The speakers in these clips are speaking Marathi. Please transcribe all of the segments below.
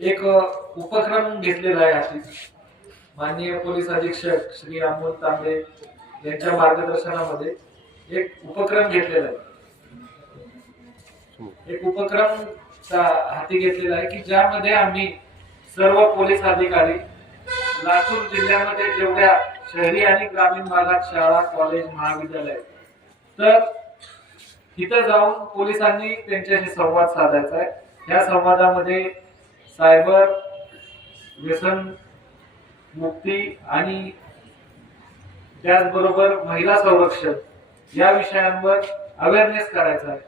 एक उपक्रम घेतलेला आहे हाती माननीय पोलीस अधीक्षक श्री अमोल तांबे यांच्या मार्गदर्शनामध्ये एक उपक्रम घेतलेला आहे. एक उपक्रम हाती घेतलेला आहे की ज्यामध्ये आम्ही सर्व पोलीस अधिकारी लातूर जिल्ह्यामध्ये जेवढ्या शहरी आणि ग्रामीण भागात शाळा कॉलेज महाविद्यालय तर तिथं जाऊन पोलिसांनी त्यांच्याशी संवाद साधायचा आहे. या संवादामध्ये सायबर व्यसन मुक्ती आणि त्याचबरोबर महिला संरक्षण या विषयांवर अवेअरनेस करायचा आहे.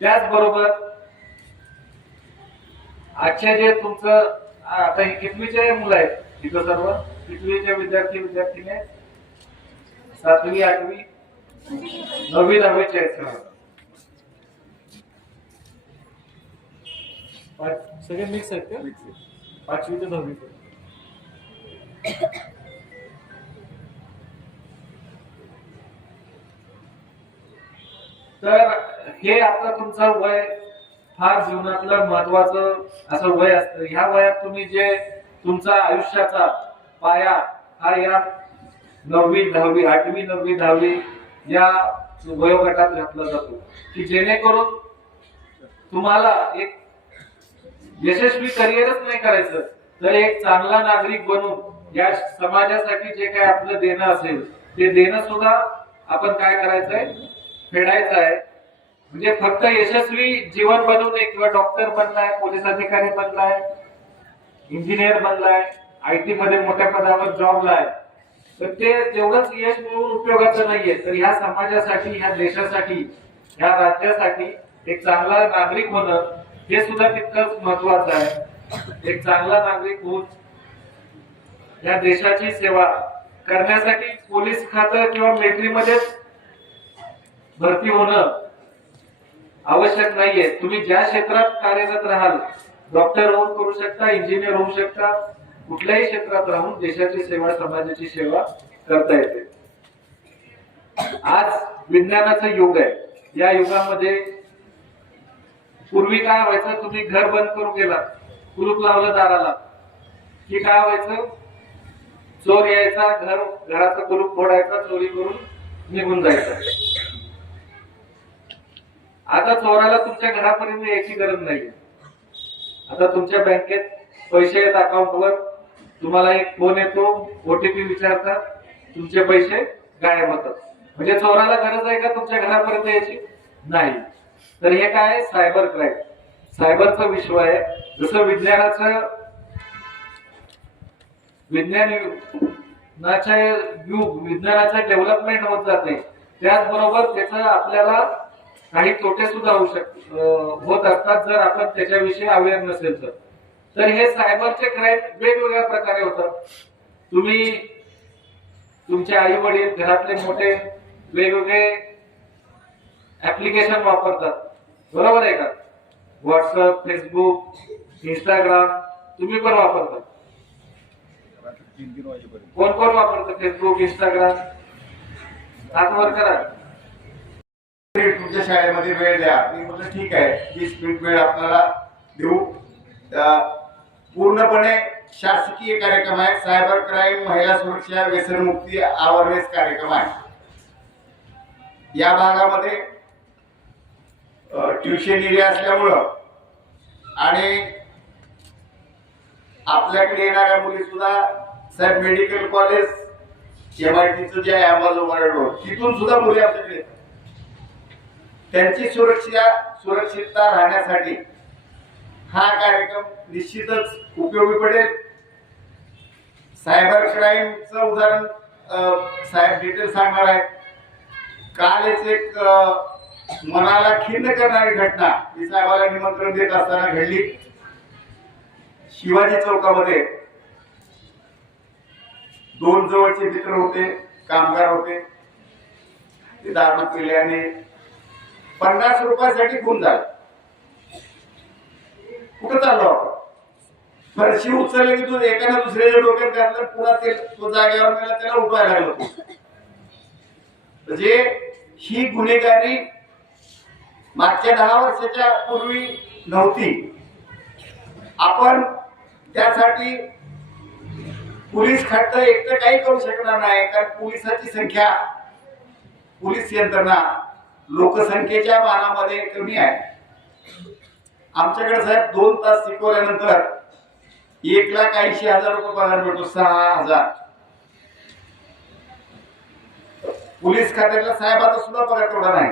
त्याचबरोबर आजचे जे तुमचं आता हे कितवीचे मुलं आहेत तिथं सर्व? कितवीचे विद्यार्थी विद्यार्थिनी सातवी आठवी? नववी दहावीचे आहेत सर्व. पाच- सगळे मिक्स आहेत का? पाचवी ते दहावी तर हे आता तुमचं वय फार जीवनातलं महत्वाचं असं वय असतं. ह्या वयात तुम्ही जे तुमचा आयुष्याचा पाया हा या नववी दहावी आठवी नववी दहावी या वयोगटात घातला जातो. की जेणेकरून तुम्हाला एक यशस्वी करिअरच नाही करायचं. तर एक चांगला नागरिक बनून या समाजासाठी जे काय आपलं देणं असेल ते देणं सुद्धा आपण काय करायचंय? फेडायचं आहे. म्हणजे फक्त यशस्वी जीवन बनवणे नये किंवा डॉक्टर बनलाय पोलीस अधिकारी बनलाय इंजिनियर बनलाय आय टी मध्ये मोठ्या पदावर जॉबला आहे. तर ते तेवढंच यश मिळवून उपयोगाचं नाहीये. तर ह्या समाजासाठी ह्या देशासाठी ह्या राज्यासाठी एक चांगला नागरिक होणं हे सुद्धा तितकंच महत्वाचं आहे. एक चांगला नागरिक होऊन या देशाची सेवा करण्यासाठी पोलीस खातं किंवा मिलिटरीमध्येच भरती होणं आवश्यक नाहीये. तुम्ही ज्या क्षेत्रात कार्यरत राहाल डॉक्टर होऊन करू शकता इंजिनियर होऊ शकता कुठल्याही क्षेत्रात राहून देशाची सेवा समाजाची सेवा करता येते. आज विज्ञानाचं युग आहे. या युगामध्ये पूर्वी काय व्हायचं? तुम्ही घर बंद करून गेला कुलूप लावलं दाराला. की काय व्हायचं? चोर यायचा घर घराचं कुलूप फोडायचा चोरी करून निघून जायचं. आता चोराला तुमच्या घरापर्यंत यायची गरज नाही आता तुमच्या बँकेत पैसे आहेत अकाउंटवर. तुम्हाला एक फोन येतो ओटीपी विचारतात. तुमचे पैसे गायब होतात. म्हणजे चोराला गरज आहे का तुमच्या घरापर्यंत यायची? नाही. तर हे काय आहे? Cyber crime. सायबरचं विश्व आहे. जसं विज्ञानाचं विज्ञान युगाच्या युग विज्ञानाचं डेव्हलपमेंट होत जाते. त्याचबरोबर त्याचं आपल्याला काही तोटे सुद्धा होऊ शक होत असतात जर आपण त्याच्याविषयी अवेअर नसेल तर. तर हे सायबरचे क्राईम वेगवेगळ्या प्रकारे होतात. तुम्ही तुमचे आई वडील घरातले मोठे वेगवेगळे ऍप्लिकेशन वापरतात. बरोबर आहे का? व्हॉट्सअप फेसबुक इंस्टाग्राम तुम्ही पण वापरता. कोण कोण वापरतं? फेसबुक इंस्टाग्राम हात वर करा. तुमच्या शाळेमध्ये वेळ द्या. मी म्हटलं ठीक आहे. वीस मिनिट वेळ आपल्याला देऊ. पूर्णपणे शासकीय कार्यक्रम आहे. सायबर क्राईम महिला सुरक्षा व्यसनमुक्ती अवेअरनेस कार्यक्रम आहे. या भागामध्ये ट्युशन एरिया असल्यामुळं. आणि आपल्याकडे येणाऱ्या मुली सुद्धा साहेब मेडिकल कॉलेज एम आय टीचं जे आहे अहमदनगर रोड तिथून सुद्धा मुली आपल्याकडे त्यांची सुरक्षा सुरक्षितता राहण्यासाठी हा कार्यक्रम निश्चितच उपयोगी पडेल. सायबर क्राईमचं उदाहरण साहेब डिटेल सांगणार आहे कालच एक मनाला खिन्न करणारी घटना ही साहेबाला निमंत्रण देत असताना घडली. शिवाजी चौकामध्ये दोन जवळचे मित्र होते कामगार होते. ते दारू केल्याने पन्नास रुपयासाठी खून झाला. कुठं चाललो आपण? फरशी उचलली की तू एकाने दुसऱ्याच्या डोक्यात घातलं पुन्हा ते तो जागेवर गेला त्याला उठवायला लागलो. म्हणजे ही गुन्हेगारी मागच्या दहा वर्षाच्या पूर्वी नव्हती. आपण त्यासाठी पोलीस खातं एकटं काही करू शकणार नाही कारण पोलिसाची संख्या पोलीस यंत्रणा लोकसंख्येच्या मानामध्ये कमी आहे. आमच्याकडे साहेब दोन तास शिकवल्यानंतर एक लाख ऐंशी हजार रुपये पगार मिळतो सहा हजार. पोलीस खात्यातल्या साहेबाचा सुद्धा पगार तेवढा नाही.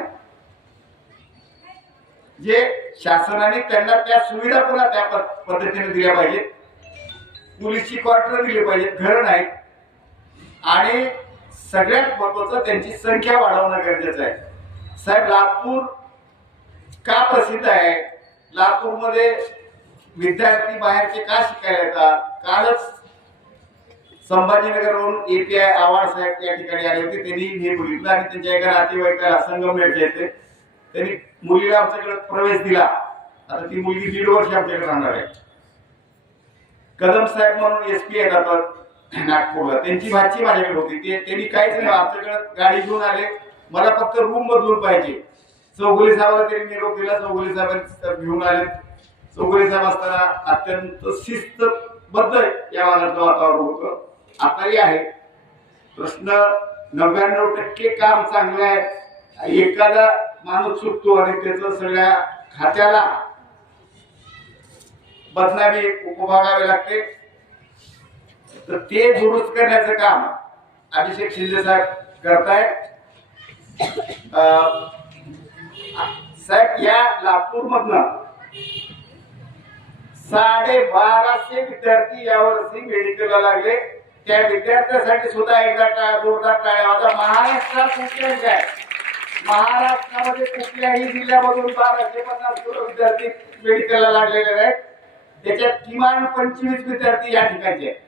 जे शासनाने त्यांना त्या सुविधा पुन्हा त्या पद्धतीने दिल्या पाहिजेत. पोलीसची क्वार्टर दिली पाहिजेत घर नाहीत. आणि सगळ्यात महत्वाचं त्यांची संख्या वाढवणं गरजेचं आहे. साहेब लातूर का प्रसिद्ध आहे? लातूरमध्ये विद्यार्थी बाहेरचे का शिकायला येतात? कालच संभाजीनगरवरून ए टी आय आव्हाड साहेब या ठिकाणी आले होते. त्यांनी हे बघितलं आणि त्यांच्या एका नातेवाईकाला संगम येते त्यांनी मुलीला आमच्याकडे प्रवेश दिला. आता ती मुलगी दीड वर्ष आमच्याकडे राहणार आहे. कदम साहेब म्हणून एस पी आहेत आता नागपूरला. त्यांची भाची माझ्याकडे होती. ते त्यांनी काहीच नाही आमच्याकडे गाडी घेऊन आले. मला फक्त रूम बदलून पाहिजे. चौगुले साहेबाला त्यांनी निरोप दिला. चौगुले साहेबांनी घेऊन आले. चौगुले साहेब असताना अत्यंत शिस्तबद्ध या भागातलं वातावरण होतं. आताही आहे. प्रश्न नव्याण्णव टक्के काम चांगलं आहे. एखादा माणूस चुकतो आणि त्याचं सगळ्या खात्याला बदनामी उपभोगावे लागते. तर ते दुरुस्त करण्याचं काम अभिषेक शिंदे साहेब करतायत. अं, साहेब या लातूर मधनं साडे बाराशे विद्यार्थी यावर्षी मेडिकलला लागले. त्या विद्यार्थ्यासाठी सुद्धा एकदा जोरदार टाळ्या होता महाराष्ट्रात कुठल्याही आहे महाराष्ट्रामध्ये कुठल्याही जिल्ह्यामधून बाराशे पन्नास विद्यार्थी मेडिकलला लागलेले आहेत. त्याच्यात किमान पंचवीस विद्यार्थी या ठिकाणचे आहेत.